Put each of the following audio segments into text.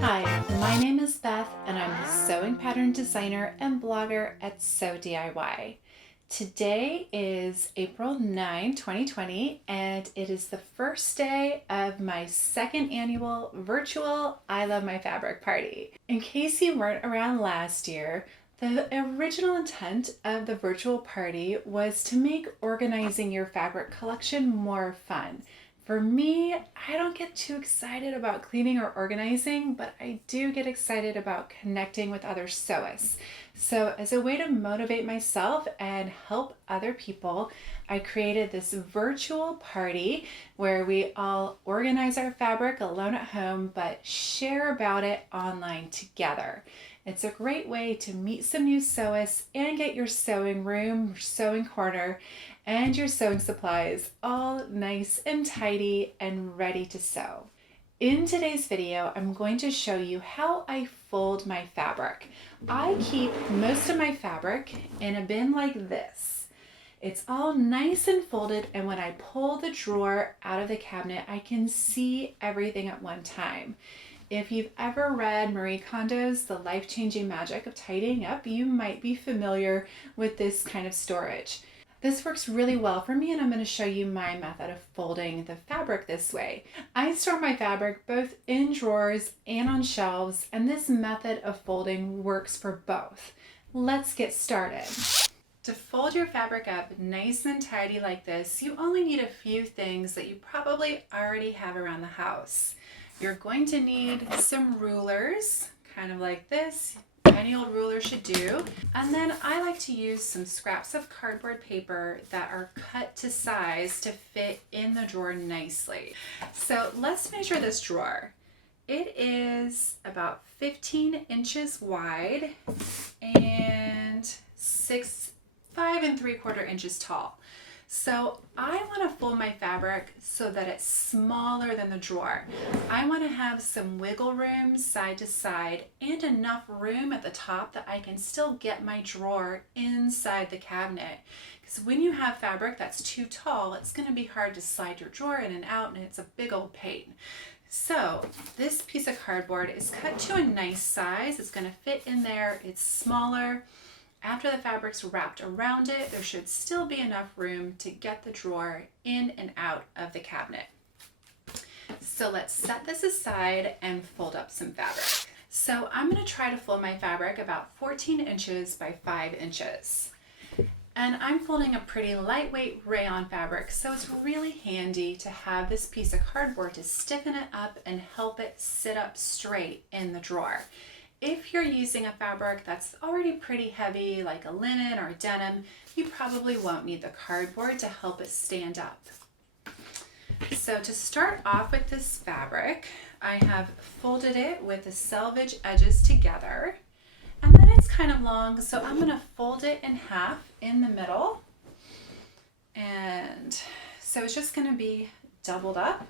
Hi, my name is Beth and I'm the sewing pattern designer and blogger at Sew DIY. Today is April 9, 2020, and it is the first day of my second annual virtual I Love My Fabric party. In case you weren't around last year, the original intent of the virtual party was to make organizing your fabric collection more fun. For me, I don't get too excited about cleaning or organizing, but I do get excited about connecting with other sewists. So as a way to motivate myself and help other people, I created this virtual party where we all organize our fabric alone at home, but share about it online together. It's a great way to meet some new sewists and get your sewing room, your sewing corner, and your sewing supplies all nice and tidy and ready to sew. In today's video, I'm going to show you how I fold my fabric. I keep most of my fabric in a bin like this. It's all nice and folded, and when I pull the drawer out of the cabinet, I can see everything at one time. If you've ever read Marie Kondo's The Life-Changing Magic of Tidying Up, you might be familiar with this kind of storage. This works really well for me, and I'm going to show you my method of folding the fabric this way. I store my fabric both in drawers and on shelves, and this method of folding works for both. Let's get started. To fold your fabric up nice and tidy like this, you only need a few things that you probably already have around the house. You're going to need some rulers, kind of like this. Any old ruler should do. And then I like to use some scraps of cardboard paper that are cut to size to fit in the drawer nicely. So let's measure this drawer. It is about 15 inches wide and 5 3/4 inches tall. So I want to fold my fabric so that it's smaller than the drawer. I want to have some wiggle room side to side and enough room at the top that I can still get my drawer inside the cabinet. Because when you have fabric that's too tall, it's going to be hard to slide your drawer in and out, and it's a big old pain. So this piece of cardboard is cut to a nice size. It's going to fit in there. It's smaller. After the fabric's wrapped around it, there should still be enough room to get the drawer in and out of the cabinet. So let's set this aside and fold up some fabric. So I'm going to try to fold my fabric about 14 inches by 5 inches. And I'm folding a pretty lightweight rayon fabric, so it's really handy to have this piece of cardboard to stiffen it up and help it sit up straight in the drawer. If you're using a fabric that's already pretty heavy, like a linen or a denim, you probably won't need the cardboard to help it stand up. So to start off with this fabric, I have folded it with the selvage edges together, and then it's kind of long, so I'm going to fold it in half in the middle, and so it's just going to be doubled up.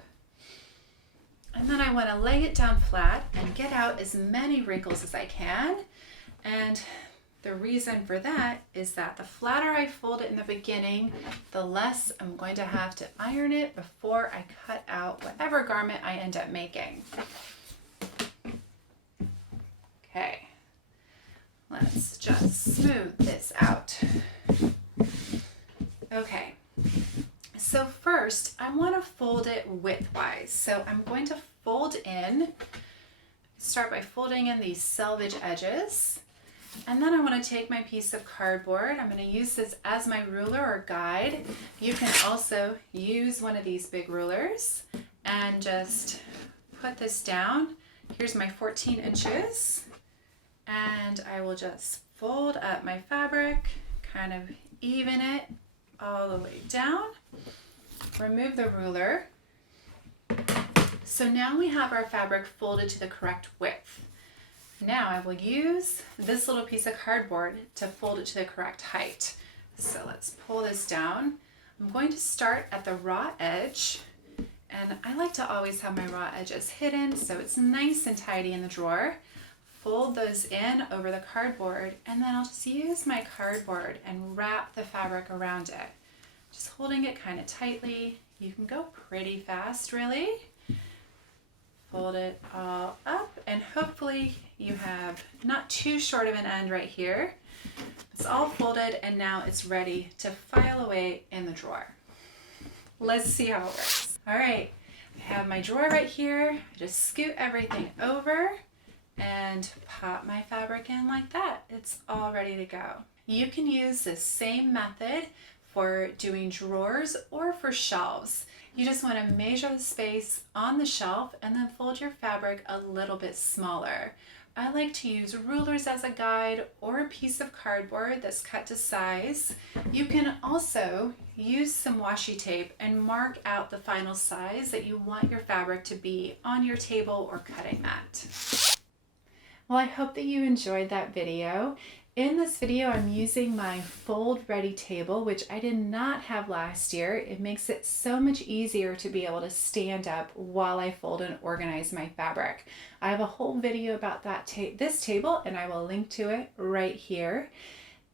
And then I want to lay it down flat and get out as many wrinkles as I can. And the reason for that is that the flatter I fold it in the beginning, the less I'm going to have to iron it before I cut out whatever garment I end up making. Okay, let's just smooth this out. Okay. So first, I want to fold it widthwise. So I'm going to start by folding in these selvage edges. And then I want to take my piece of cardboard. I'm going to use this as my ruler or guide. You can also use one of these big rulers and just put this down. Here's my 14 inches. And I will just fold up my fabric, kind of even it all the way down. Remove the ruler. So now we have our fabric folded to the correct width. Now I will use this little piece of cardboard to fold it to the correct height. So let's pull this down. I'm going to start at the raw edge, and I like to always have my raw edges hidden so it's nice and tidy in the drawer. Fold those in over the cardboard, and then I'll just use my cardboard and wrap the fabric around it. just holding it kind of tightly. You can go pretty fast, really. Fold it all up, and hopefully you have not too short of an end right here. It's all folded, and now it's ready to file away in the drawer. Let's see how it works. All right, I have my drawer right here. I just scoot everything over and pop my fabric in like that. It's all ready to go. You can use the same method for doing drawers or for shelves. You just want to measure the space on the shelf and then fold your fabric a little bit smaller. I like to use rulers as a guide or a piece of cardboard that's cut to size. You can also use some washi tape and mark out the final size that you want your fabric to be on your table or cutting mat. Well, I hope that you enjoyed that video. In this video, I'm using my fold ready table, which I did not have last year. It makes it so much easier to be able to stand up while I fold and organize my fabric. I have a whole video about this table, and I will link to it right here.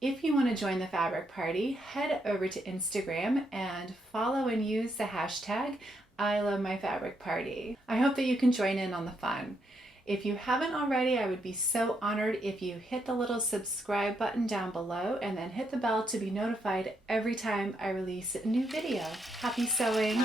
If you want to join the fabric party, head over to Instagram and follow and use the hashtag #ILoveMyFabricParty. I hope that you can join in on the fun. If you haven't already, I would be so honored if you hit the little subscribe button down below and then hit the bell to be notified every time I release a new video. Happy sewing!